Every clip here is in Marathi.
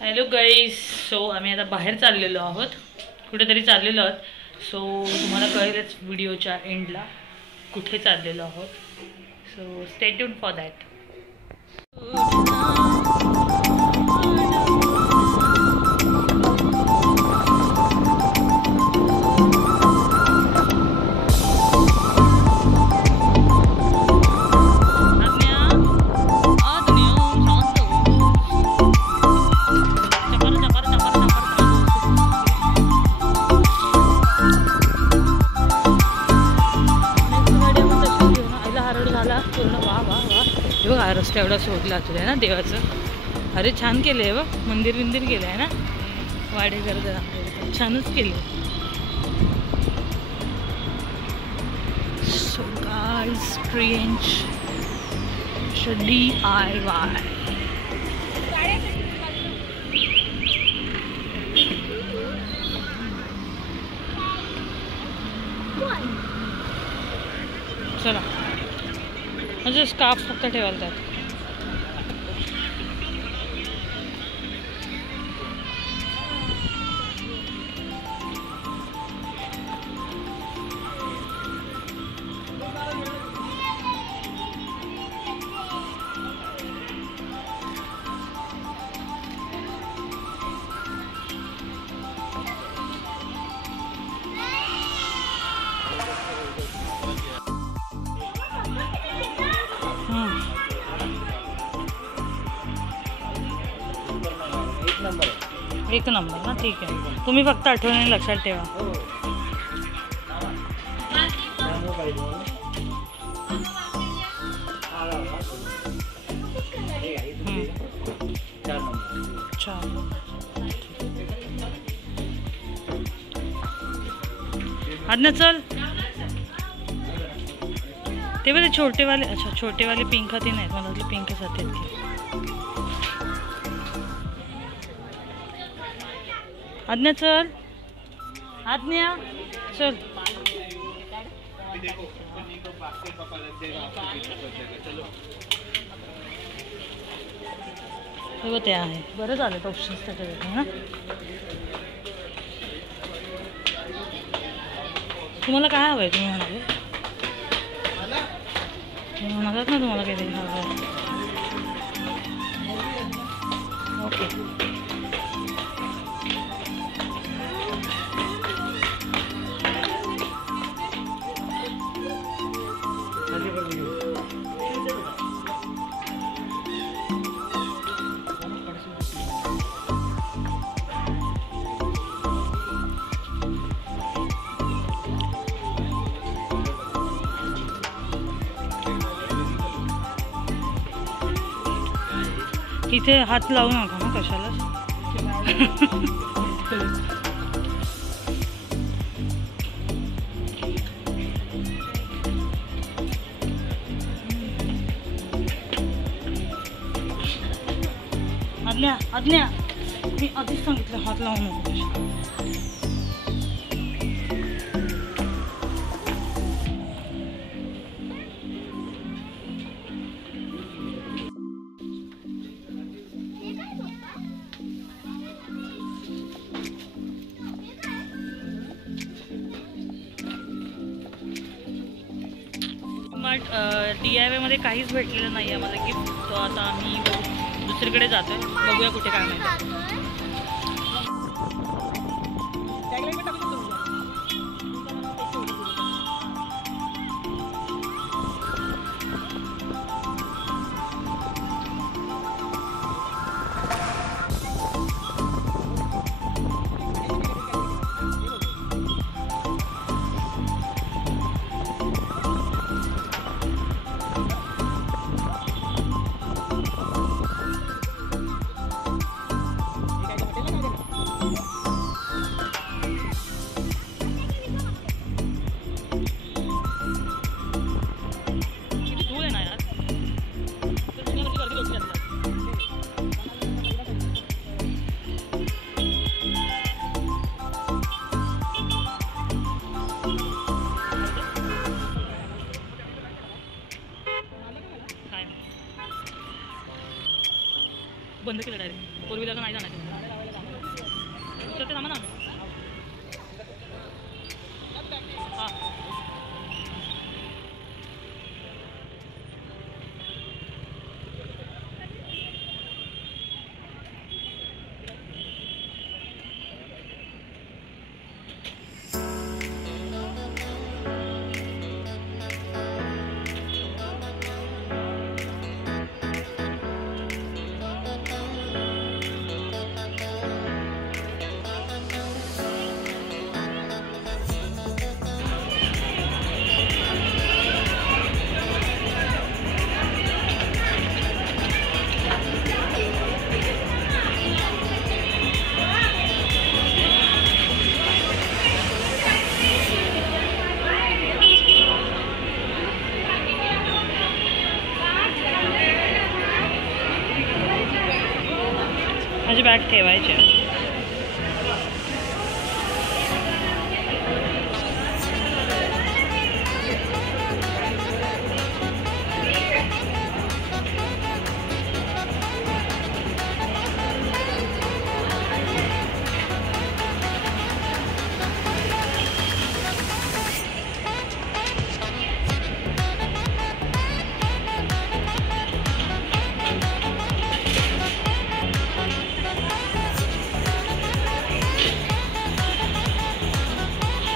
हॅलो गाईस. सो आम्ही आता बाहेर चाललेलो आहोत, कुठेतरी चाललेलो आहोत. सो तुम्हाला कळेलच व्हिडिओच्या एंडला कुठे चाललेलो आहोत. So stay tune for that. बघा रस्ता एवढा सोडला तुला ना देवाचं. अरे छान केलं आहे बघ, मंदिर बिंदिर केलं आहे ना वाडेकर. छानच केलं. So guys strange DIY. चला म्हणजे स्कार्फ फक्त ठेवायला त्यात. एक नंबर ना, ठीक आहे. तुम्ही फक्त आठवणीने लक्षात ठेवा. आज्ञा चल. ते बघे छोटे वाले. अच्छा छोटे वाले पिंक हाती नाहीत, मला वाटलं पिंकच हाती आहेत की. आज्ञा चल. आज्ञा चल. हो ते आहे. बरं झालं ऑप्शन्स त्याच्यात ना. तुम्हाला काय हवं आहे? तुम्ही म्हणाले म्हणालात ना तुम्हाला काहीतरी हवं आहे. ओके. इथे हात लावू नका ना कशाला. आज्ञा आज्ञा मी आधीच सांगितलं हात लावू नको. DIY मध्ये काहीच भेटलेलं नाही आहे मला गिफ्ट. तो आता आम्ही दुसरीकडे जातोय, बघूया कुठे काय माहिती. बंद केलं डायरेक्ट. 4 व्हीलरला नाही जाणार ते थांबा ना. हां माझी बॅग ठेवायची.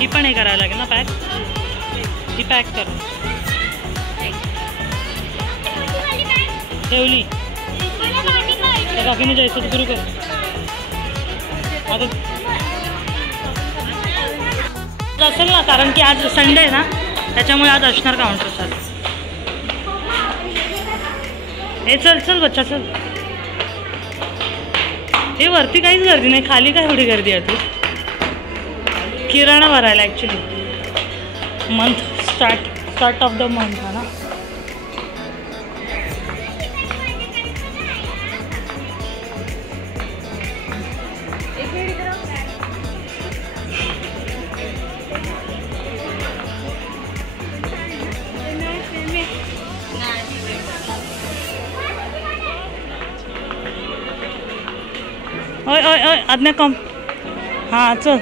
ही पण हे करायला लागेल ना पॅक. ही पॅक कर. ठेवली काकीने जायचं तर सुरू कर. आता असेल ना कारण की आज संडे आहे ना त्याच्यामुळे आज असणार काउंटर चालू. हे चल चल बच्चा चल. हे वरती काहीच गर्दी नाही खाली काय एवढी गर्दी आहे. तू किराणा भरायला actually month start of the month है ना. ओय ओय ओय आज्ञा कम. हाँ चल.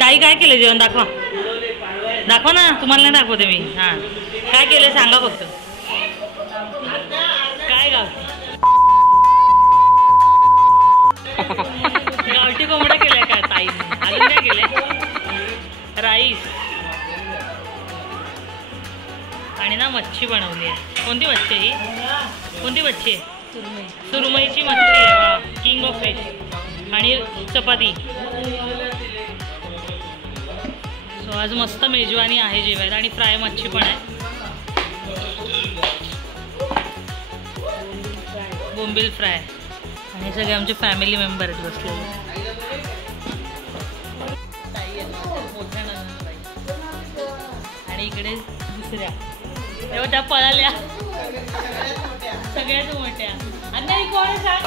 काही काय केलं जेवण दाखवा. दाखवा ना तुम्हाला नाही दाखवते मी. हां काय केलं सांगा फक्त. काय गावठी कोंबड्या केल्या का ताईने. अजून काय केलंय. राईस आणि ना मच्छी बनवली आहे. कोणती मच्छी आहे ही. कोणती मच्छी आहे. सुरमईची मच्छी आहे. किंग ऑफ फिश आणि चपाती. सो आज मस्त मेजवानी आहे जेवायला आणि फ्राय मच्छी पण आहे. बोंबील फ्राय आणि सगळे आमचे फॅमिली मेंबर आहेत बसलेले. आणि इकडे दुसऱ्या तेव्हा त्या पळाल्या सगळ्याच मोठ्या. आणि कोण सांग.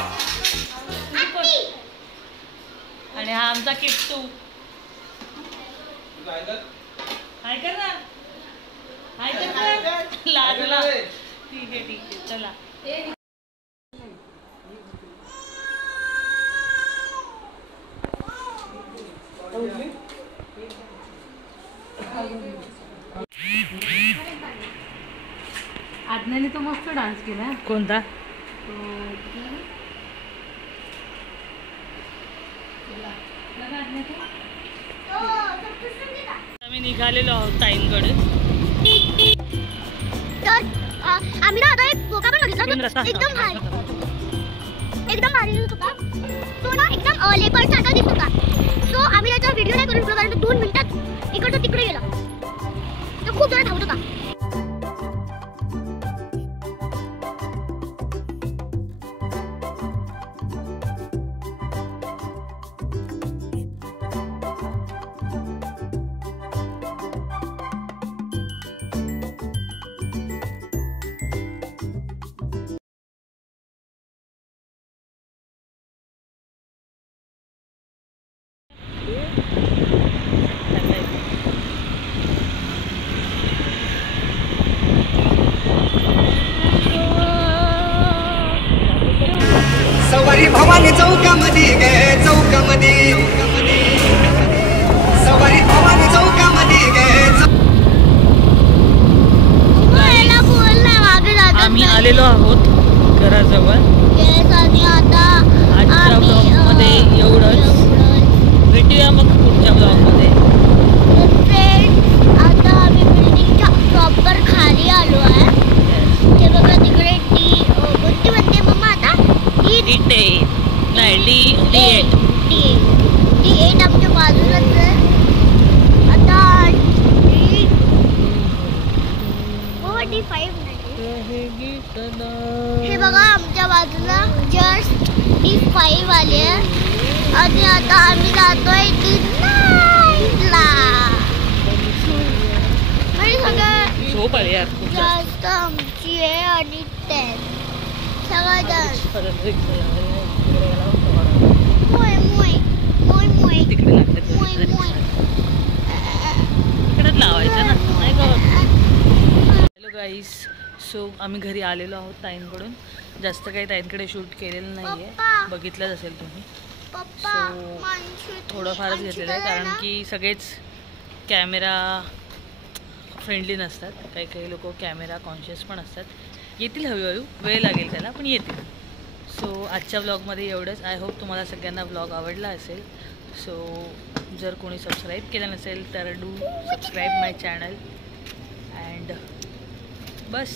आणि हा आमचा किट्टू. हाय कर ना. हाय कर लाजला. ठीक आहे चला. आज्ञाने तो मस्त डान्स केला. कोणता. आम्ही निघालेलो आहोत ताईंकडे. तर आम्ही ना आता एक बोका पण बघितला. एकदम भारी दिसत होता. तो ना एकदम लेपर्ड सारखा दिसत होता. सो आम्ही त्याचा व्हिडिओ नाही करू शकलो कारण 2 मिनिटात इकडचं तिकडे गेला. तो खूप जण धावत होता. भवानी चौकामध्ये गे चौकामध्ये सवारी भवानी चौकामध्ये गे आम्ही आलेलो आहोत घराजवळ. आजच्या ब्लॉगमध्ये एवढंच. भेटूया मग पुढच्या ब्लॉगमध्ये. आता आम्ही बिल्डिंगच्या प्रॉपर खाली आलो आहे. हे बघा तिकडे कोणती म्हणते मम्मा आता D8 नाही D8 आमच्या बाजूलाच आहे. आता D5 नाही. हे बघा आमच्या बाजूला जस्ट D5 आले आणि आता आम्ही जातोय D9ला. आणि सगळं झोप आली यार खूप जास्त आमची आहे आणि 10 सगळं जास्त मोय मोय मोय मोय तिकडे लागतात मोय मोय. तिकडेच लावायचं ना नाही का. हॅलो गाईस. सो आम्ही घरी आलेलो आहोत ताईंकडून. जास्त काही ताईंकडे शूट केलेलं नाही आहे. पप्पा. बघितलंच असेल तुम्ही. पप्पा So, मानशी थोडंफारच घेतलेलं आहे कारण की सगळेच कॅमेरा फ्रेंडली नसतात. काही काही लोक कॅमेरा कॉन्शियस पण असतात. येतील हळूहळू, वेळ लागेल त्याला पण येतील. सो आजच्या ब्लॉगमध्ये एवढंच. आय होप तुम्हाला सगळ्यांना ब्लॉग आवडला असेल. सो जर कोणी सबस्क्राईब केलं नसेल तर do subscribe my channel. And बस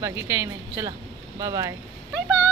बाकी काही नाही. चला बाय बाय. Bye bye.